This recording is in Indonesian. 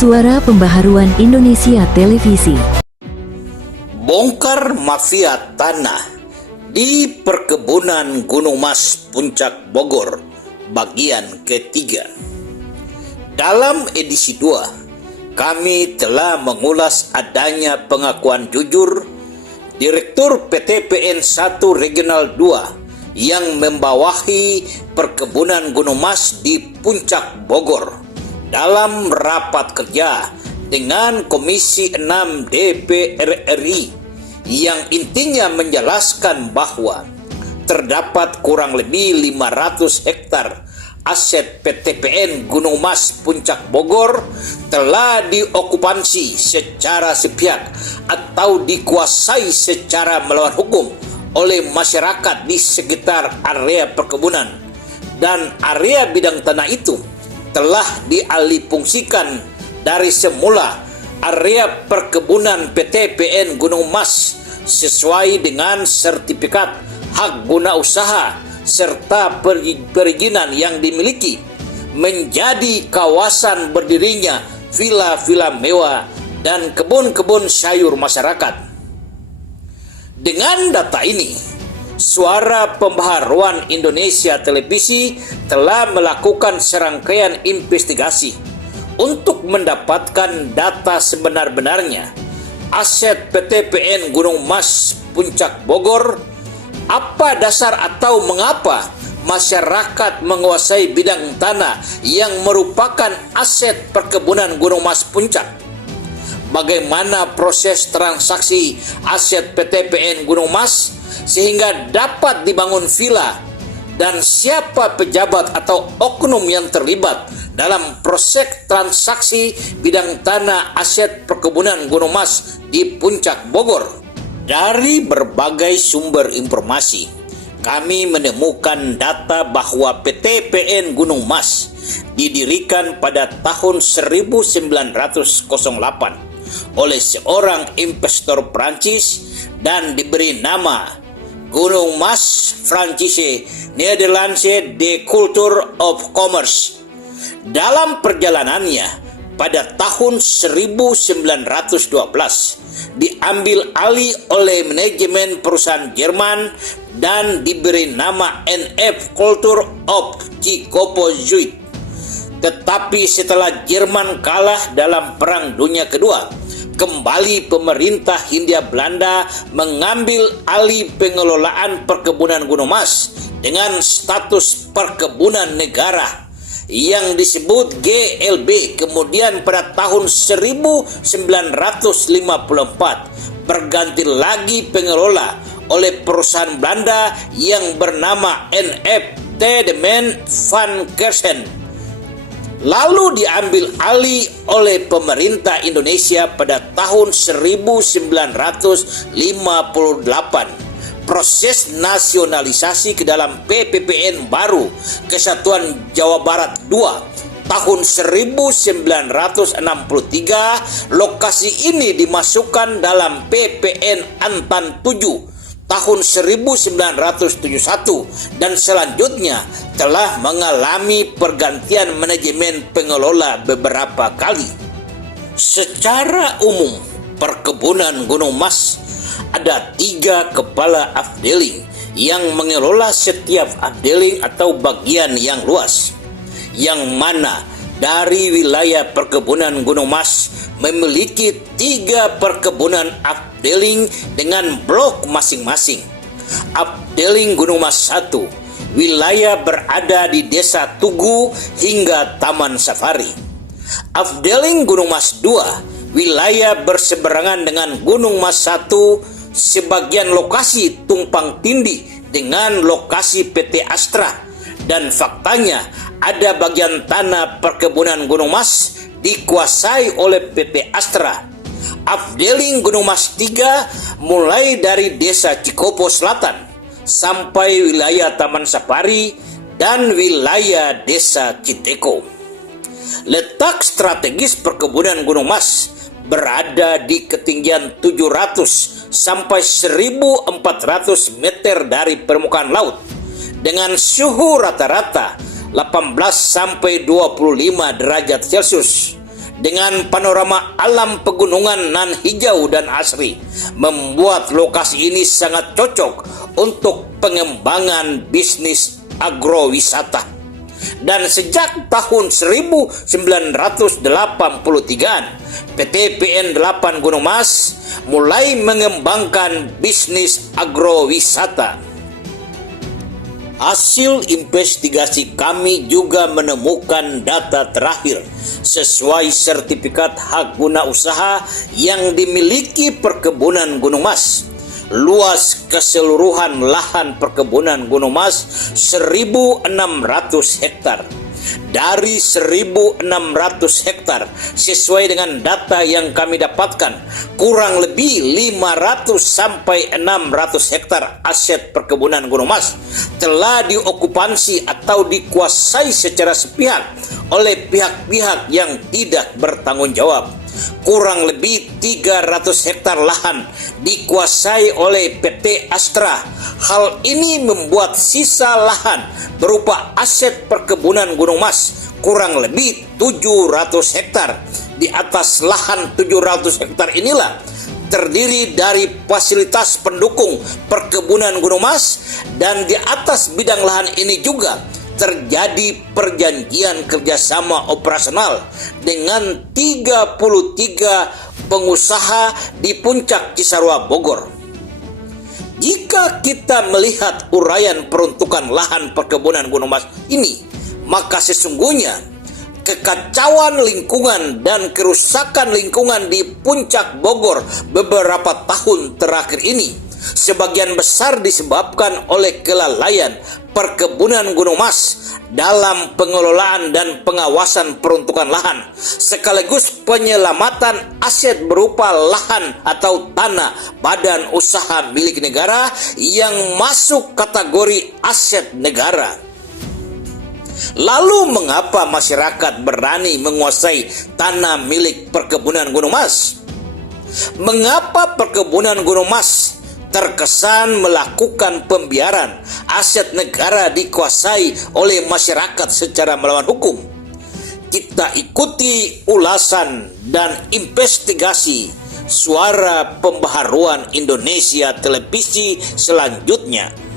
Suara Pembaharuan Indonesia Televisi. Bongkar mafia tanah di perkebunan Gunung Mas Puncak Bogor bagian ketiga. Dalam edisi 2, kami telah mengulas adanya pengakuan jujur Direktur PT PN 1 Regional 2 yang membawahi perkebunan Gunung Mas di Puncak Bogor dalam rapat kerja dengan Komisi 6 DPR RI yang intinya menjelaskan bahwa terdapat kurang lebih 500 hektar aset PT PN Gunung Mas Puncak Bogor telah diokupansi secara sepihak atau dikuasai secara melawan hukum oleh masyarakat di sekitar area perkebunan, dan area bidang tanah itu telah dialihfungsikan dari semula area perkebunan PT PN Gunung Mas sesuai dengan sertifikat hak guna usaha serta perizinan yang dimiliki menjadi kawasan berdirinya villa-villa mewah dan kebun-kebun sayur masyarakat. Dengan data ini, Suara Pembaharuan Indonesia Televisi telah melakukan serangkaian investigasi untuk mendapatkan data sebenar-benarnya aset PT PN Gunung Mas Puncak Bogor, apa dasar atau mengapa masyarakat menguasai bidang tanah yang merupakan aset perkebunan Gunung Mas Puncak, bagaimana proses transaksi aset PT PN Gunung Mas sehingga dapat dibangun villa, dan siapa pejabat atau oknum yang terlibat dalam proses transaksi bidang tanah aset perkebunan Gunung Mas di Puncak Bogor. Dari berbagai sumber informasi, kami menemukan data bahwa PT PN Gunung Mas didirikan pada tahun 1908 oleh seorang investor Prancis dan diberi nama Gunung Mas Francische Nederlandse de Culture of Commerce. Dalam perjalanannya pada tahun 1912 diambil alih oleh manajemen perusahaan Jerman dan diberi nama NF Culture of Cikopo Zuid. Tetapi setelah Jerman kalah dalam Perang Dunia Kedua, kembali pemerintah Hindia Belanda mengambil alih pengelolaan perkebunan Gunung Mas dengan status perkebunan negara yang disebut GLB. Kemudian pada tahun 1954 berganti lagi pengelola oleh perusahaan Belanda yang bernama NF Tiedemann van Kesteren, lalu diambil alih oleh pemerintah Indonesia pada tahun 1958. Proses nasionalisasi ke dalam PPPN baru Kesatuan Jawa Barat II tahun 1963, lokasi ini dimasukkan dalam PPN Antan 7 tahun 1971 dan selanjutnya telah mengalami pergantian manajemen pengelola beberapa kali. Secara umum, perkebunan Gunung Mas ada 3 kepala afdeling yang mengelola setiap afdeling atau bagian yang luas, yang mana dari wilayah perkebunan Gunung Mas memiliki 3 perkebunan afdeling dengan blok masing-masing. Afdeling Gunung Mas 1 wilayah berada di Desa Tugu hingga Taman Safari. Afdeling Gunung Mas 2 wilayah berseberangan dengan Gunung Mas 1, sebagian lokasi tumpang tindih dengan lokasi PT Astra, dan faktanya ada bagian tanah perkebunan Gunung Mas dikuasai oleh PT Astra. Afdeling Gunung Mas 3 mulai dari Desa Cikopo Selatan sampai wilayah Taman Safari dan wilayah Desa Citeko. Letak strategis perkebunan Gunung Mas berada di ketinggian 700 sampai 1400 meter dari permukaan laut dengan suhu rata-rata 18 sampai 25 derajat Celcius dengan panorama alam pegunungan nan hijau dan asri, membuat lokasi ini sangat cocok untuk pengembangan bisnis agrowisata. Dan sejak tahun 1983-an, PT PN 8 Gunung Mas mulai mengembangkan bisnis agrowisata. Hasil investigasi kami juga menemukan data terakhir sesuai sertifikat hak guna usaha yang dimiliki Perkebunan Gunung Mas. Luas keseluruhan lahan perkebunan Gunung Mas 1.600 hektar. Dari 1.600 hektar, sesuai dengan data yang kami dapatkan, kurang lebih 500 sampai 600 hektar aset perkebunan Gunung Mas telah diokupansi atau dikuasai secara sepihak oleh pihak-pihak yang tidak bertanggung jawab. Kurang lebih 300 hektar lahan dikuasai oleh PT Astra. Hal ini membuat sisa lahan berupa aset perkebunan Gunung Mas kurang lebih 700 hektar. Di atas lahan 700 hektar inilah terdiri dari fasilitas pendukung perkebunan Gunung Mas, dan di atas bidang lahan ini juga terjadi perjanjian kerjasama operasional dengan 33 pengusaha di Puncak Cisarua, Bogor. Jika kita melihat uraian peruntukan lahan perkebunan Gunung Mas ini, maka sesungguhnya kekacauan lingkungan dan kerusakan lingkungan di Puncak Bogor beberapa tahun terakhir ini sebagian besar disebabkan oleh kelalaian Perkebunan Gunung Mas dalam pengelolaan dan pengawasan peruntukan lahan, sekaligus penyelamatan aset berupa lahan atau tanah badan usaha milik negara yang masuk kategori aset negara. Lalu mengapa masyarakat berani menguasai tanah milik Perkebunan Gunung Mas? Mengapa Perkebunan Gunung Mas terkesan melakukan pembiaran aset negara dikuasai oleh masyarakat secara melawan hukum? Kita ikuti ulasan dan investigasi Suara Pembaharuan Indonesia Televisi selanjutnya.